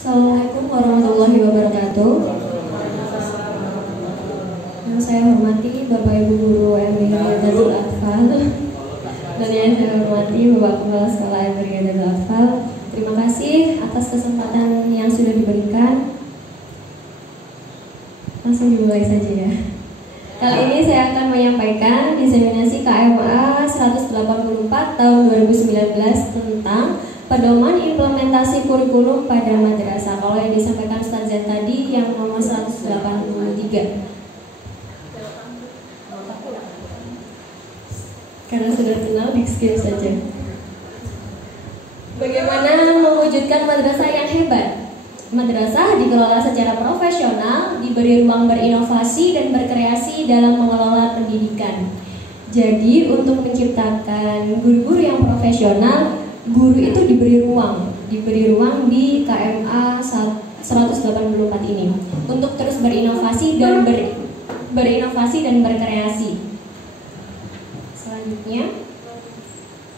Assalamualaikum warahmatullahi wabarakatuh. Yang saya hormati Bapak Ibu Guru MI Riyadatul Atfal dan yang saya hormati Bapak Kepala Sekolah MI Riyadatul Atfal. Terima kasih atas kesempatan yang sudah diberikan. Langsung dimulai saja ya. Kali ini saya akan menyampaikan diseminasi KMA 184 tahun 2019 tentang pedoman implementasi kurikulum pada madrasah. Kalau yang disampaikan Ustaz Z tadi yang nomor 183. Karena sudah kenal, di skip saja. Bagaimana mewujudkan madrasah yang hebat? Madrasah dikelola secara profesional, diberi ruang berinovasi dan berkreasi dalam mengelola pendidikan. Jadi untuk menciptakan guru-guru yang profesional, guru itu diberi ruang di KMA 184 ini untuk terus berinovasi dan berkreasi. Selanjutnya,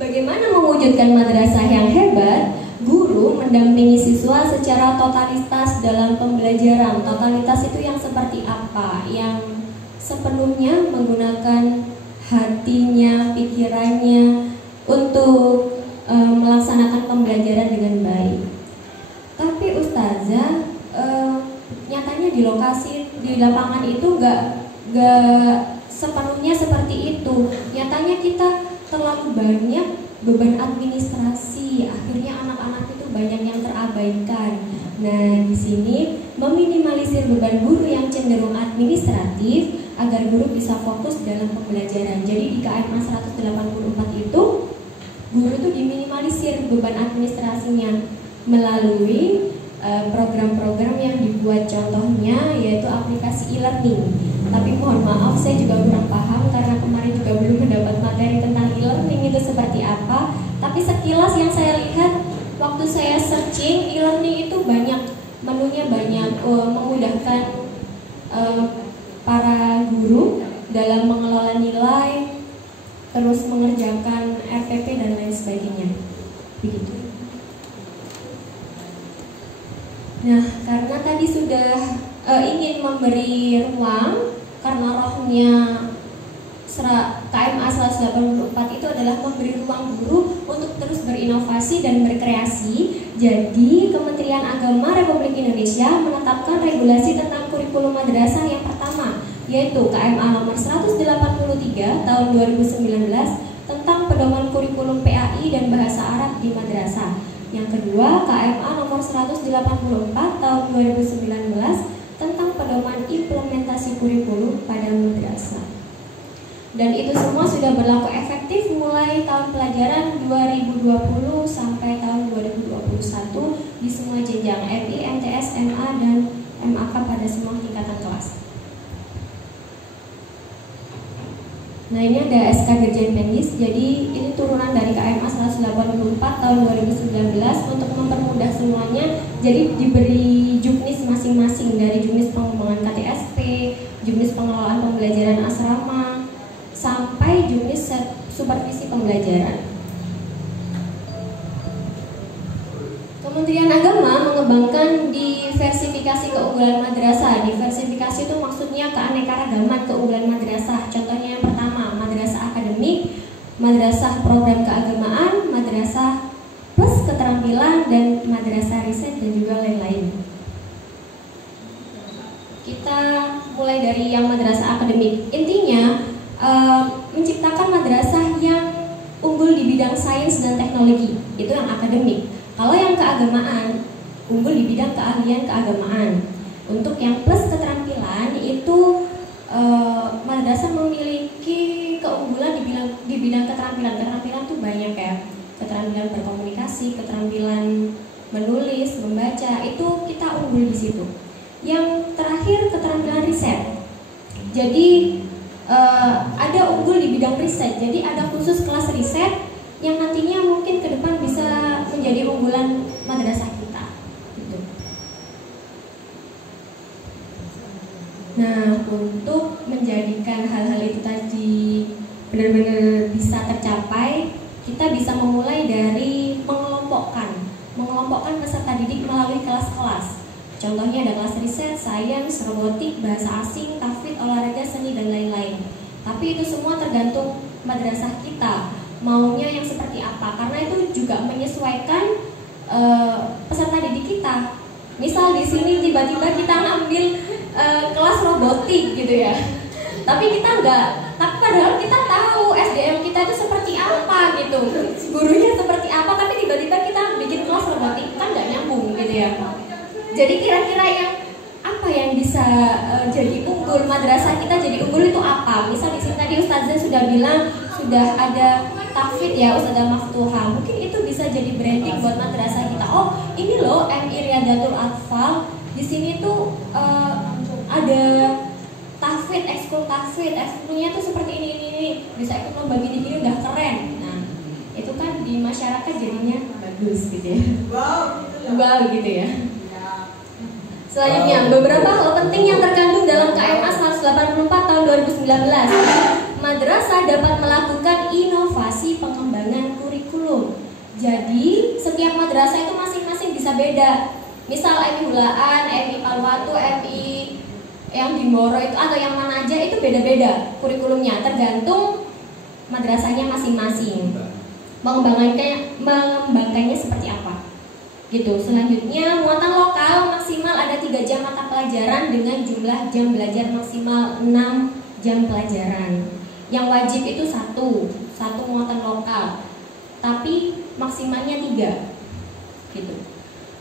bagaimana mewujudkan madrasah yang hebat? Guru mendampingi siswa secara totalitas dalam pembelajaran. Totalitas itu yang seperti apa? Yang sepenuhnya menggunakan hatinya, pikirannya untuk melaksanakan pembelajaran dengan baik. Tapi Ustazah, nyatanya di lapangan itu gak sepenuhnya seperti itu. Nyatanya kita terlalu banyak beban administrasi, akhirnya anak-anak itu banyak yang terabaikan. Nah, di sini meminimalisir beban guru yang cenderung administratif agar guru bisa fokus dalam pembelajaran. Jadi di KMA 184 itu guru itu diminimalisir beban administrasinya melalui program-program yang dibuat, contohnya yaitu aplikasi e-learning. Tapi mohon maaf, saya juga kurang paham karena kemarin juga belum mendapat materi tentang e-learning itu seperti apa. Tapi sekilas yang saya lihat waktu saya searching, e-learning itu banyak, menunya banyak, memudahkan para guru dalam mengelola nilai, terus mengerjakan RPP dan lain sebagainya. Begitu. Nah, karena tadi sudah ingin memberi ruang, karena rohnya KMA 184 itu adalah memberi ruang guru untuk terus berinovasi dan berkreasi. Jadi Kementerian Agama Republik Indonesia menetapkan regulasi tentang kurikulum madrasah yang pertama, yaitu KMA nomor 183 tahun 2019 tentang pedoman kurikulum PAI dan bahasa Arab di madrasah. Yang kedua, KMA nomor 184 tahun 2019 tentang pedoman implementasi kurikulum pada madrasah. Dan itu semua sudah berlaku efektif mulai tahun pelajaran 2020 sampai tahun 2021 di semua jenjang MI, MTS, MA, dan MAK pada semua tingkatan kelas. Nah, ini ada SK Dirjen Pendis, jadi ini turunan dari KMA 184 tahun 2019 untuk mempermudah semuanya. Jadi diberi juknis masing-masing, dari juknis pengembangan KTSP, juknis pengelolaan pembelajaran asrama, sampai juknis supervisi pembelajaran. Kementerian Agama mengembangkan diversifikasi keunggulan madrasah. Diversifikasi itu maksudnya keanekaragaman keunggulan madrasah. Contohnya yang pertama, madrasah akademik, madrasah program keagamaan, madrasah plus keterampilan, dan madrasah riset dan juga lain-lain. Kita mulai dari yang madrasah akademik. Intinya menciptakan madrasah yang unggul di bidang sains dan teknologi, itu yang akademik. Kalau yang keagamaan, unggul di bidang keahlian keagamaan. Untuk yang plus keterampilan itu madrasah memiliki keunggulan di bidang keterampilan. Keterampilan tuh banyak ya. Keterampilan berkomunikasi, keterampilan menulis, membaca, itu kita unggul di situ. Yang terakhir, keterampilan riset. Jadi ada unggul di bidang riset. Jadi ada khusus kelas riset yang nantinya mungkin ke depan bisa menjadi unggulan madrasah kita. Gitu. Nah, untuk menjadikan hal-hal itu tadi benar-benar bisa tercapai, kita bisa memulai dari mengelompokkan peserta didik melalui membawahi kelas-kelas. Contohnya ada kelas riset, sains, robotik, bahasa asing, tahfidz, olahraga, seni, dan lain-lain. Tapi itu semua tergantung madrasah kita maunya yang seperti apa, karena itu juga menyesuaikan peserta didik kita. Misal di sini tiba-tiba kita ngambil kelas robotik gitu ya, tapi padahal kita tahu SDM kita itu seperti apa gitu, gurunya seperti apa, tapi tiba-tiba kita bikin kelas robotik, kan nggak nyambung gitu ya. Jadi kira-kira apa yang bisa jadi unggul, madrasah kita jadi unggul itu apa? Misal di sini tadi Ustazah sudah bilang sudah ada tahfidz ya, Ustazah Maftuha. Mungkin itu bisa jadi branding buat madrasah kita. Oh, ini loh MI Riyadatul Atfal. Di sini tuh ada tahfidz, ekskul tahfidz, ekskulnya tuh seperti ini. Bisa ikut lomba gini-gini udah keren. Nah, itu kan di masyarakat jadinya bagus gitu ya. Wow gitu ya. Selanjutnya, beberapa hal penting yang terkandung dalam KMA 184 tahun 2019. Madrasah dapat melakukan inovasi pengembangan kurikulum. Jadi, setiap madrasah itu masing-masing bisa beda. Misal MI Hulaan, MI Palwatu, MI yang di Moro itu atau yang mana aja itu beda-beda kurikulumnya, tergantung madrasahnya masing-masing. Mengembangkannya seperti apa? Gitu. Selanjutnya, muatan lokal maksimal ada 3 jam mata pelajaran dengan jumlah jam belajar maksimal 6 jam pelajaran. Yang wajib itu satu muatan lokal, tapi maksimalnya 3 gitu.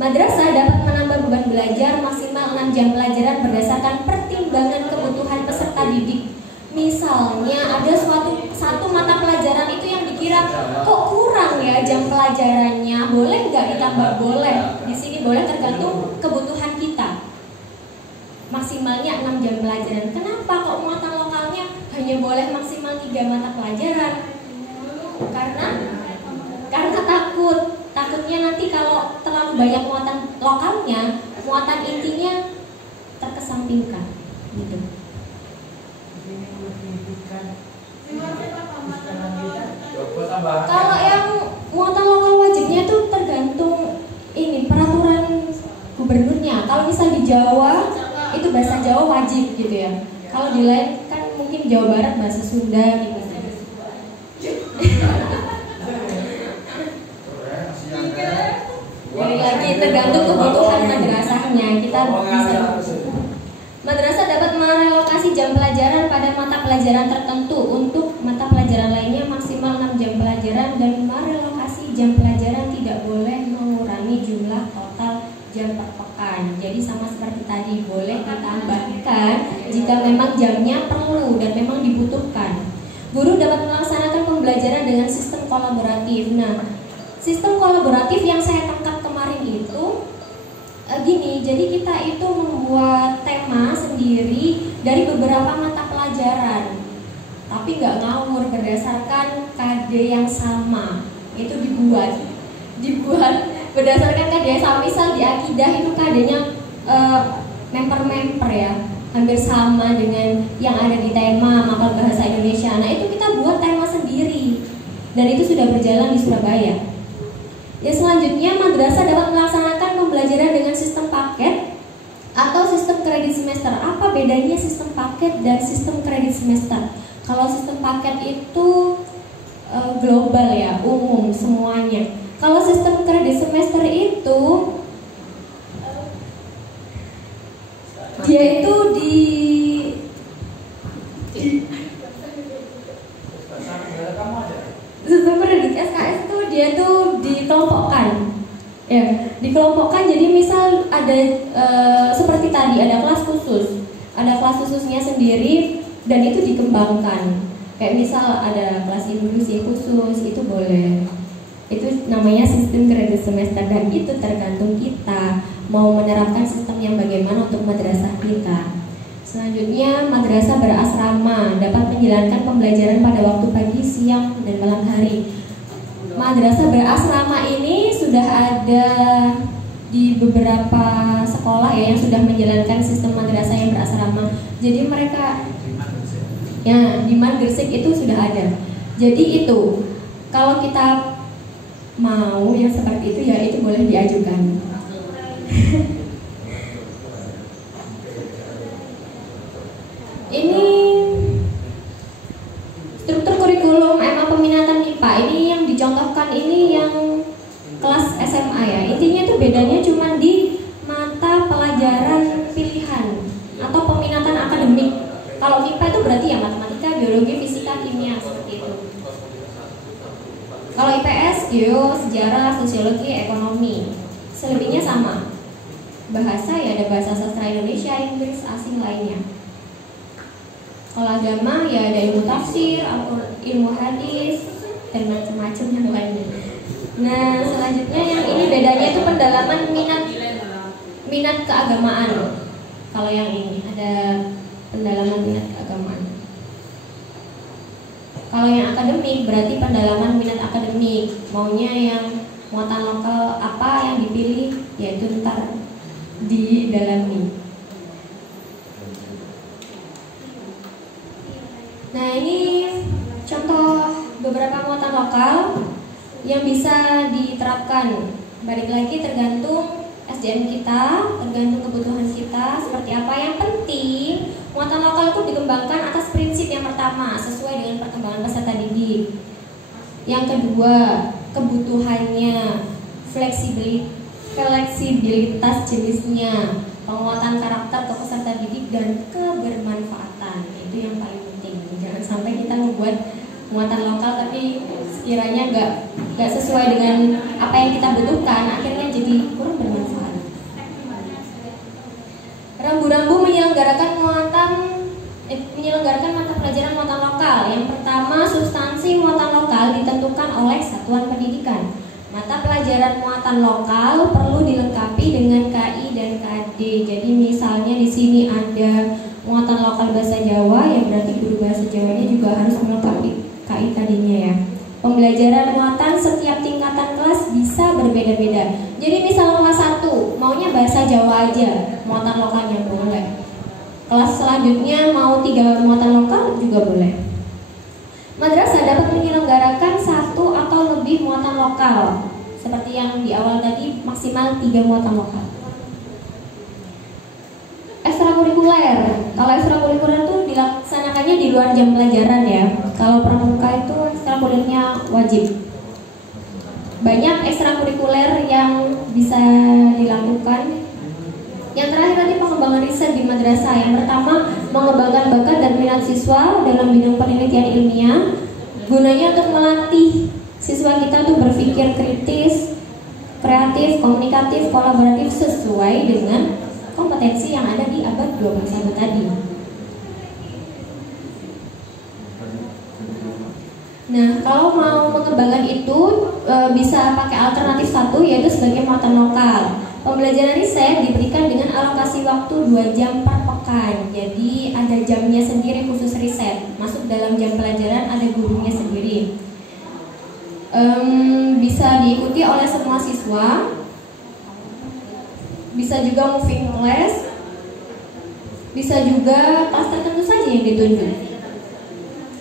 Madrasah dapat menambah beban belajar maksimal 6 jam pelajaran berdasarkan pertimbangan kebutuhan peserta didik. Misalnya ada satu mata pelajaran itu yang dikira kok kurang ya jam pelajarannya, boleh nggak ditambah? Boleh. Di sini boleh, tergantung kebutuhan kita. Maksimalnya 6 jam pelajaran. Kenapa kok muatan lokalnya hanya boleh maksimal 3 mata pelajaran? Karena takutnya nanti kalau terlalu banyak muatan lokalnya, muatan intinya terkesampingkan gitu. Kalau yang muatan lokal wajibnya itu tergantung peraturan gubernurnya. Kalau misal di Jawa itu bahasa Jawa wajib gitu ya. Kalau di lain kan mungkin Jawa Barat bahasa Sunda gitu. Jadi lagi tergantung kebutuhan madrasahnya. Kita bisa. Madrasah dapat merelokasi jam pelajaran pada mata pelajaran tertentu. Untuk mata pelajaran lainnya maksimal 6 jam pelajaran, dan merelokasi jam pelajaran tidak boleh mengurangi jumlah total jam per pekan. Jadi sama seperti tadi, boleh ditambahkan jika memang jamnya perlu dan memang dibutuhkan. Guru dapat melaksanakan pembelajaran dengan sistem kolaboratif. Nah, sistem kolaboratif yang saya tangkap kemarin itu gini, jadi kita itu membuat tema sendiri dari beberapa mata pelajaran, tapi nggak ngawur, berdasarkan KD yang sama. Itu dibuat berdasarkan KD yang sama. Misal di akidah itu KD-nya memper ya, hampir sama dengan yang ada di tema mapel bahasa Indonesia. Nah, itu kita buat tema sendiri, dan itu sudah berjalan di Surabaya. Ya, selanjutnya madrasah dapat melaksanakan pembelajaran dengan sistem paket atau sistem kredit semester. Apa bedanya sistem paket dan sistem kredit semester? Kalau sistem paket itu global ya, umum semuanya. Kalau sistem kredit semester itu dia itu sistem kredit SKS itu dia tuh dikelompokkan. Ya, dikelompokkan. Jadi misal ada seperti tadi ada kelas khusus, ada kelas khususnya sendiri, dan itu dikembangkan. Kayak misal ada kelas inklusi khusus, itu boleh. Itu namanya sistem kredit semester, dan itu tergantung kita mau menerapkan sistem yang bagaimana untuk madrasah kita. Selanjutnya, madrasah berasrama dapat menjalankan pembelajaran pada waktu pagi, siang, dan malam hari. Madrasah berasrama ini sudah ada di beberapa sekolah ya yang sudah menjalankan sistem madrasah yang berasrama. Jadi mereka ya di Gresik itu sudah ada. Jadi itu kalau kita mau yang seperti itu ya itu boleh diajukan. kelas SMA ya. Intinya itu bedanya cuma di mata pelajaran pilihan atau peminatan akademik. Kalau MIPA itu berarti ya matematika, biologi, fisika, kimia seperti itu. Kalau IPS, geo, sejarah, sosiologi, ekonomi. Selebihnya sama. Bahasa ya ada bahasa sastra Indonesia, Inggris, asing lainnya. Kalau agama ya ada ilmu tafsir, ilmu hadis, dan macam-macam yang lainnya. Nah, selanjutnya yang ini bedanya itu pendalaman minat keagamaan. Kalau yang ini ada pendalaman minat keagamaan. Kalau yang akademik berarti pendalaman minat akademik. Maunya yang muatan lokal apa yang dipilih, yaitu ntar didalami. Nah, ini contoh beberapa muatan lokal yang bisa diterapkan. Balik lagi tergantung SDM kita, tergantung kebutuhan kita seperti apa. Yang penting muatan lokal itu dikembangkan atas prinsip yang pertama, sesuai dengan perkembangan peserta didik. Yang kedua, kebutuhannya, fleksibilitas jenisnya, penguatan karakter ke peserta didik, dan kebermanfaatan. Itu yang paling penting. Jangan sampai kita membuat muatan lokal tapi sekiranya nggak sesuai dengan apa yang kita butuhkan, akhirnya jadi kurang bermanfaat. Rambu-rambu menyelenggarakan mata pelajaran muatan lokal. Yang pertama, substansi muatan lokal ditentukan oleh satuan pendidikan. Mata pelajaran muatan lokal perlu dilengkapi dengan KI dan KD. Jadi misalnya di sini ada muatan lokal bahasa Jawa, ya berarti guru bahasa Jawanya juga harus melengkapi KI KD-nya ya. Pembelajaran muatan setiap tingkatan kelas bisa berbeda-beda. Jadi misal kelas 1 maunya bahasa Jawa aja, muatan lokalnya boleh. Kelas selanjutnya mau 3 muatan lokal juga boleh. Madrasah dapat menyelenggarakan 1 atau lebih muatan lokal. Seperti yang di awal tadi, maksimal 3 muatan lokal. Ekstrakurikuler. Kalau ekstrakurikuler itu dilaksanakannya di luar jam pelajaran ya. Kalau pramuka itu ekstrakurikulernya wajib. Banyak ekstrakurikuler yang bisa dilakukan. Yang terakhir tadi pengembangan riset di madrasah. Yang pertama, mengembangkan bakat dan minat siswa dalam bidang penelitian ilmiah. Gunanya untuk melatih siswa kita untuk berpikir kritis, kreatif, komunikatif, kolaboratif sesuai dengan kompetensi yang ada di abad 21 tadi. Nah, kalau mau mengembangkan itu bisa pakai alternatif 1, yaitu sebagai muatan lokal. Pembelajaran riset diberikan dengan alokasi waktu 2 jam per pekan. Jadi ada jamnya sendiri khusus riset. Masuk dalam jam pelajaran ada gurunya sendiri. Bisa diikuti oleh semua siswa. Bisa juga moving class. Bisa juga kelas tertentu saja yang ditunjuk.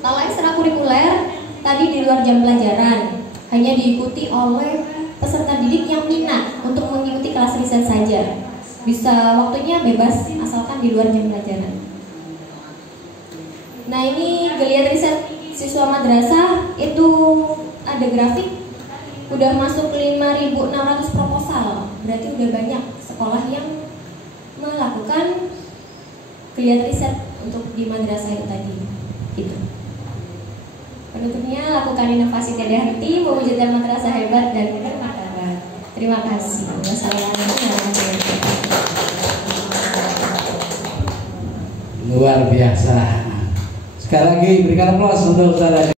Kalau ekstrakurikuler tadi di luar jam pelajaran, hanya diikuti oleh peserta didik yang minat untuk mengikuti kelas riset saja. Bisa waktunya bebas asalkan di luar jam pelajaran. Nah, ini geliat riset siswa madrasah itu ada grafik, udah masuk 5.600 proposal. Berarti udah banyak sekolah yang melakukan geliat riset untuk di madrasah itu tadi. Gitu. Penutupnya, lakukan inovasi tiada henti, mewujudkan madrasah hebat dan bermartabat. Terima kasih. Wassalamualaikum warahmatullahi wabarakatuh. Luar biasa. Sekali lagi berikan aplaus untuk saudara.